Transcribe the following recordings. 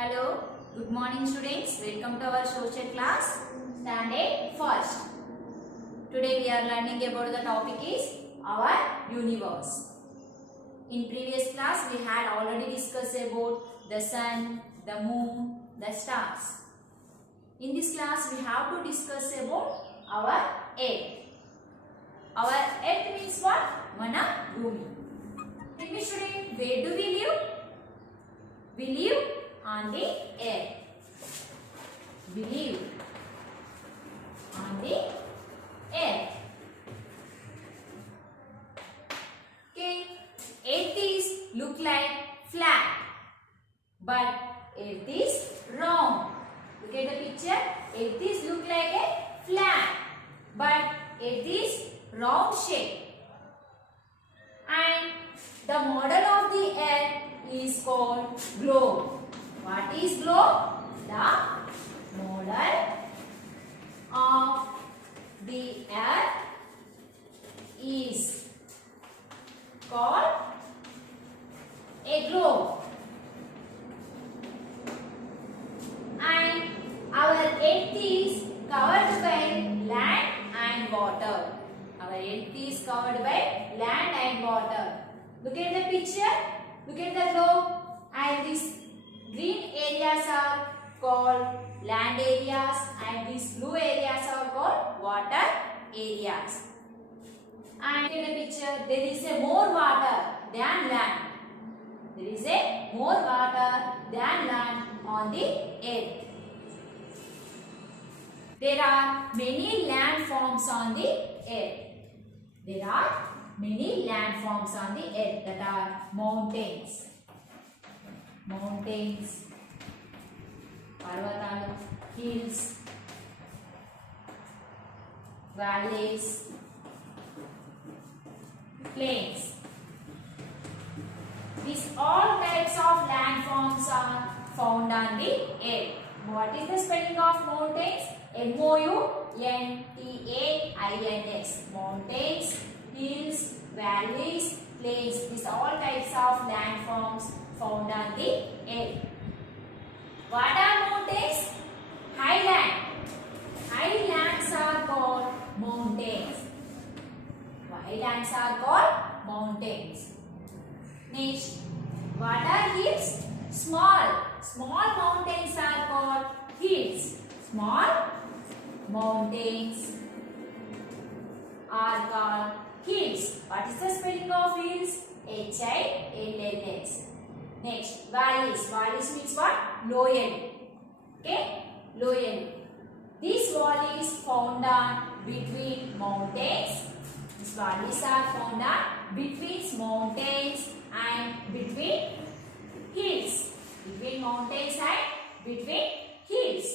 Hello, good morning students. Welcome to our social class, standard first. Today we are learning about the topic is our universe. In previous class we had already discussed about the sun, the moon, the stars. In this class we have to discuss about our earth. Our earth means what? Mana Bhumi. Tell me student, where do we live? We live on the earth. We live on the earth. Okay, earth is look like flat, but earth is round. Look at the picture. Earth is look like a flat, but earth is round shape. And the model of the earth is called globe. What is globe? The model of the earth is called a globe. And our earth is covered by land and water. Our earth is covered by land and water. Look at the picture. Look at the globe. And these green areas are called land areas and these blue areas are called water areas. And look at the picture. There is a more water than land. There is a more water than land on the earth. There are many landforms on the earth. There are many landforms on the earth that are mountains. Mountains, parvatalu, hills, valleys, plains. These all types of landforms are found on the earth. What is the spelling of mountains? M-O-U-N-T-A-I-N-S. Mountains, hills, valleys, plains. These all types of landforms found on the earth. What are mountains? Highland. Highlands are called mountains. Highlands are called mountains. Next, what are hills? Small. Small mountains are called hills. Small mountains are called hills. What is the spelling of hills? H-I-L-L-S. Next, valleys. Valleys means what? Lower. Okay? Lower. These valleys found on between mountains. These valleys are found on between mountains and between hills. Between mountains and between hills.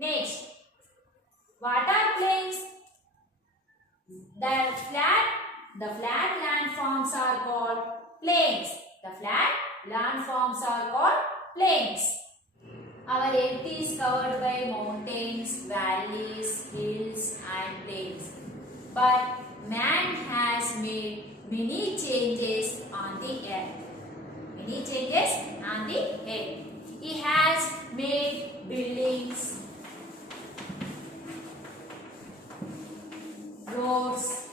Next, what are plains? The flat landforms are called plains. The flat landforms are called plains. Our earth is covered by mountains, valleys, hills and plains. But man has made many changes on the earth. Many changes on the earth. He has made buildings, roads,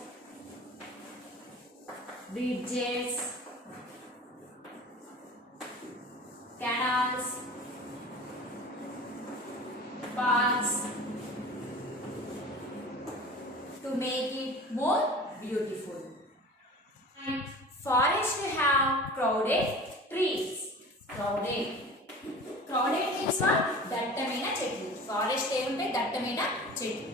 bridges, canals, parks to make it more beautiful. And forests have crowded trees. Crowded means what? Dattamaina chetlu. Forest ఏమంటే dattamaina chetlu.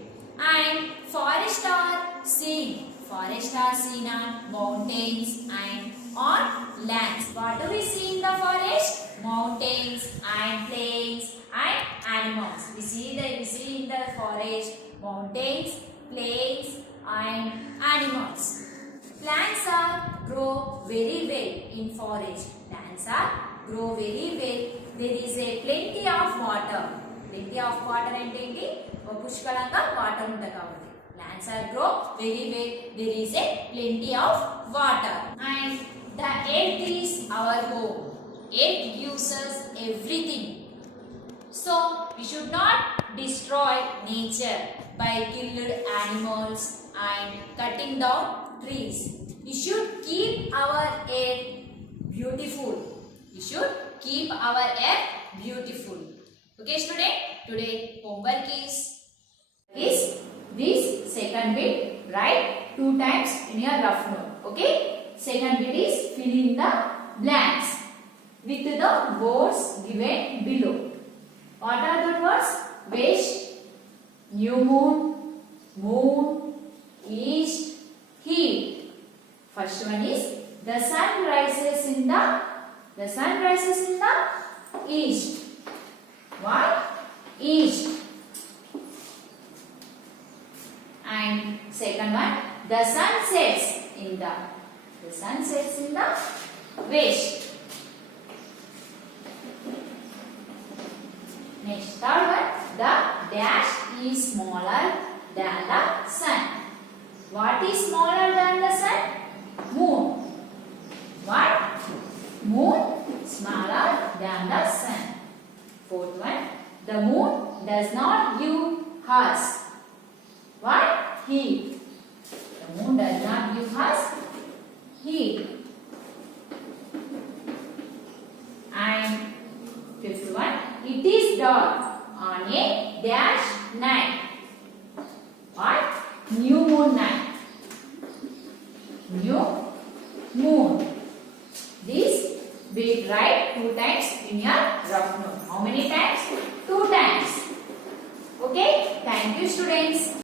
And forests are seen. Forests are seen on mountains and on lands. What do we see in the forest? Mountains and plains and animals. We see in the forest mountains, plains and animals. Plants are grow very well in forest. Plants are grow very well. There is a plenty of water. Plenty of water and ఏంటి? పుష్కలంగా water ఉంటుంది కాబట్టి. Plants are grow very well. There is a plenty of water. And the earth is our home. It gives us everything. So we should not destroy nature by killed animals and cutting down trees. We should keep our air beautiful. We should keep our air beautiful. Okay, student? Today homework is this second bit. Write 2 times in your rough note. Okay? Second bit is fill in the blanks with the words given below. What are the words? West, new moon, moon, east, heat. First one is the sun rises in the east. What? East. And second one, the sun sets in the west. Next, third one, the dash is smaller than the sun. What is smaller than the sun? Moon. What? Moon smaller than the sun. Fourth one, the moon does not give us what? Heat. The moon does not give us heat. And fifth one, it is dark on a dash night. What? New moon night. New moon. This we write 2 times in your rough note. How many times? 2 times. Okay? Thank you, students.